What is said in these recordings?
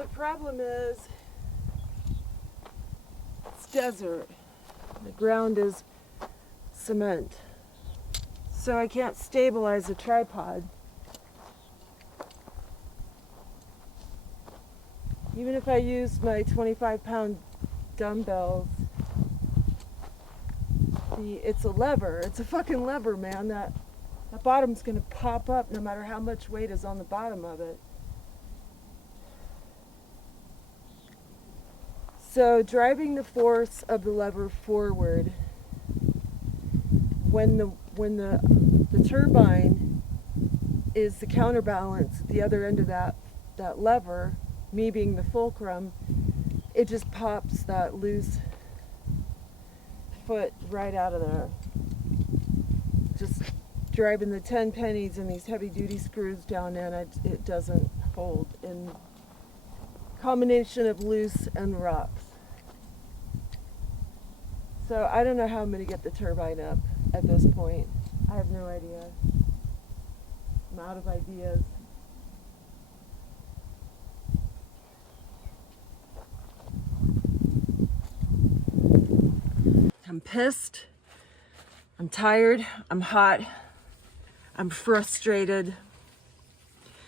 the problem is it's desert. The ground is cement. So I can't stabilize a tripod. Even if I use my 25-pound dumbbells, it's a lever. It's a fucking lever, man. That bottom's gonna pop up no matter how much weight is on the bottom of it. So driving the force of the lever forward, when the turbine is the counterbalance at the other end of that lever, me being the fulcrum, it just pops that loose foot right out of there. Just driving the 10 pennies and these heavy duty screws down in it doesn't hold in combination of loose and rocks. So I don't know how I'm going to get the turbine up at this point. I have no idea. I'm out of ideas. I'm pissed. I'm tired. I'm hot. I'm frustrated.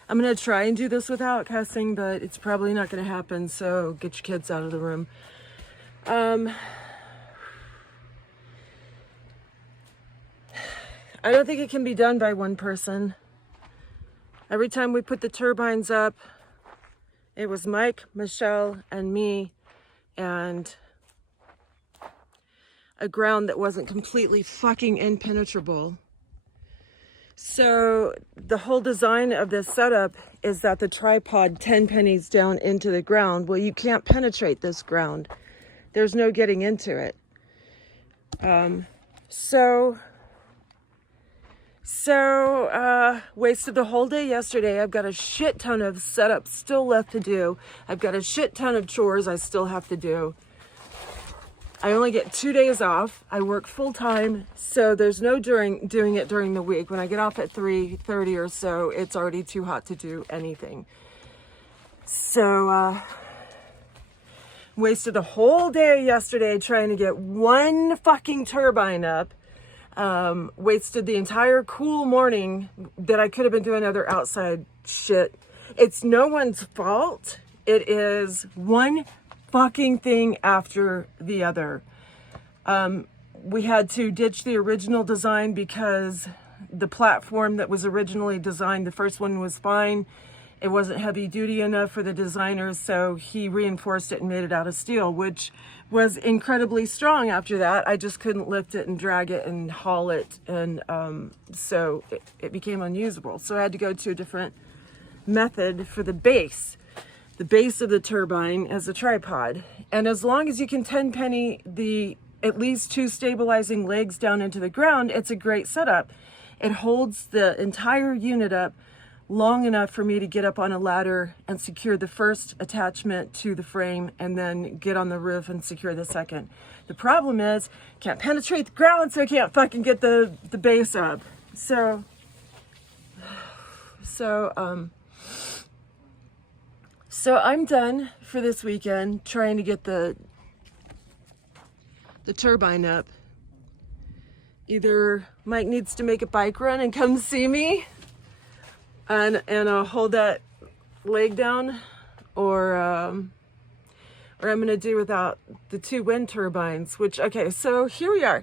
I'm going to try and do this without cussing, but it's probably not going to happen, so get your kids out of the room. I don't think it can be done by one person. Every time we put the turbines up, it was Mike, Michelle, and me, and a ground that wasn't completely fucking impenetrable. So the whole design of this setup is that the tripod 10 pennies down into the ground. Well, you can't penetrate this ground. There's no getting into it. Wasted the whole day yesterday. I've got a shit ton of setup still left to do. I've got a shit ton of chores I still have to do. I only get 2 days off. I work full time, so there's no doing it during the week. When I get off at 3:30 or so, it's already too hot to do anything. So, wasted a whole day yesterday trying to get one fucking turbine up. Wasted the entire cool morning that I could have been doing other outside shit. It's no one's fault. It is one fucking thing after the other. We had to ditch the original design because the platform that was originally designed, the first one was fine. It wasn't heavy duty enough for the designers, so he reinforced it and made it out of steel, which was incredibly strong after that. I just couldn't lift it and drag it and haul it, and so it became unusable. So I had to go to a different method for the base of the turbine as a tripod. And as long as you can 10 penny the at least 2 stabilizing legs down into the ground, it's a great setup. It holds the entire unit up long enough for me to get up on a ladder and secure the first attachment to the frame and then get on the roof and secure the second. The problem is, can't penetrate the ground, so I can't fucking get the base up. So I'm done for this weekend trying to get the turbine up. Either Mike needs to make a bike run and come see me and I'll hold that leg down, or I'm gonna do without the 2 wind turbines, which, okay, so here we are.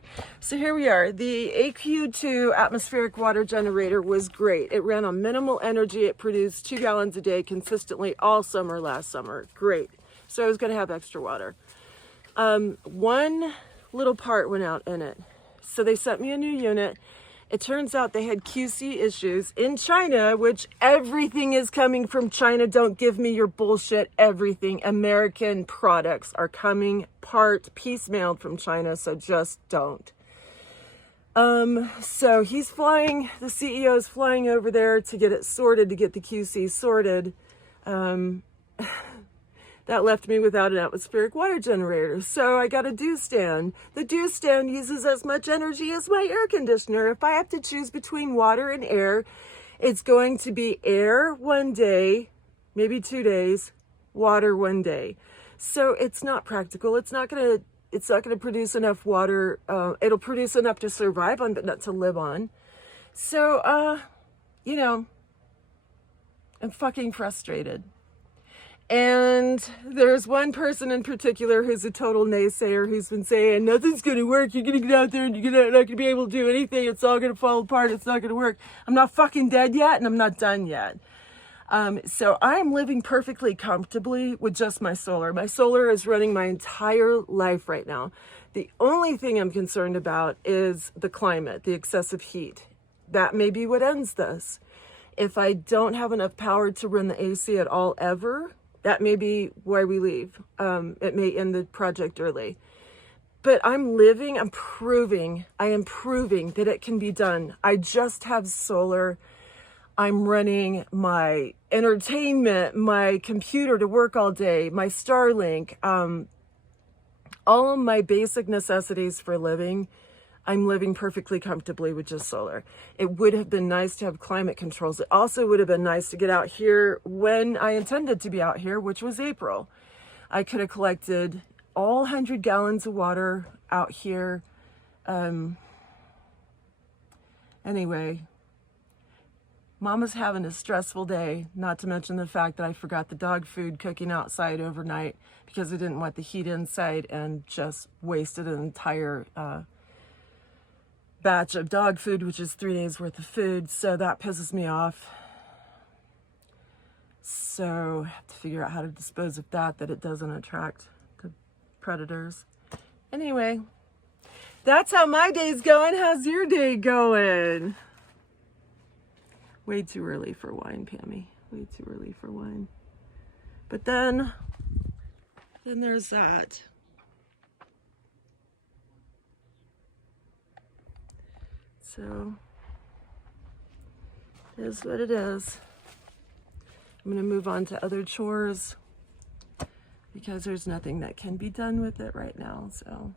The AQ2 atmospheric water generator was great. It ran on minimal energy. It produced 2 gallons a day consistently all summer last summer. Great. So I was gonna have extra water. One little part went out in it. So they sent me a new unit. It turns out they had QC issues in China, which everything is coming from China. Don't give me your bullshit. Everything. American products are coming piecemealed from China, so just don't. So he's flying, the CEO is flying over there to get it sorted, to get the QC sorted. That left me without an atmospheric water generator. So I got a dew stand. The dew stand uses as much energy as my air conditioner. If I have to choose between water and air, it's going to be air one day, maybe 2 days, water one day. So it's not practical. It's not going to produce enough water. It'll produce enough to survive on, but not to live on. So, you know, I'm fucking frustrated. And there's one person in particular who's a total naysayer who's been saying, nothing's going to work. You're going to get out there and you're not going to be able to do anything. It's all going to fall apart. It's not going to work. I'm not fucking dead yet, and I'm not done yet. So I'm living perfectly comfortably with just my solar. My solar is running my entire life right now. The only thing I'm concerned about is the climate, the excessive heat. That may be what ends this. If I don't have enough power to run the AC at all ever, that may be why we leave. It may end the project early. But I am proving that it can be done. I just have solar. I'm running my entertainment, my computer to work all day, my Starlink, all of my basic necessities for living. I'm living perfectly comfortably with just solar. It would have been nice to have climate controls. It also would have been nice to get out here when I intended to be out here, which was April. I could have collected all 100 gallons of water out here. Anyway, Mama's having a stressful day, not to mention the fact that I forgot the dog food cooking outside overnight because I didn't want the heat inside and just wasted an entire batch of dog food, which is 3 days worth of food. So that pisses me off. So I have to figure out how to dispose of that it doesn't attract the predators. Anyway, that's how my day's going. How's your day going? Way too early for wine, Pammy. Way too early for wine. But then there's that. So, it is what it is. I'm going to move on to other chores because there's nothing that can be done with it right now, so.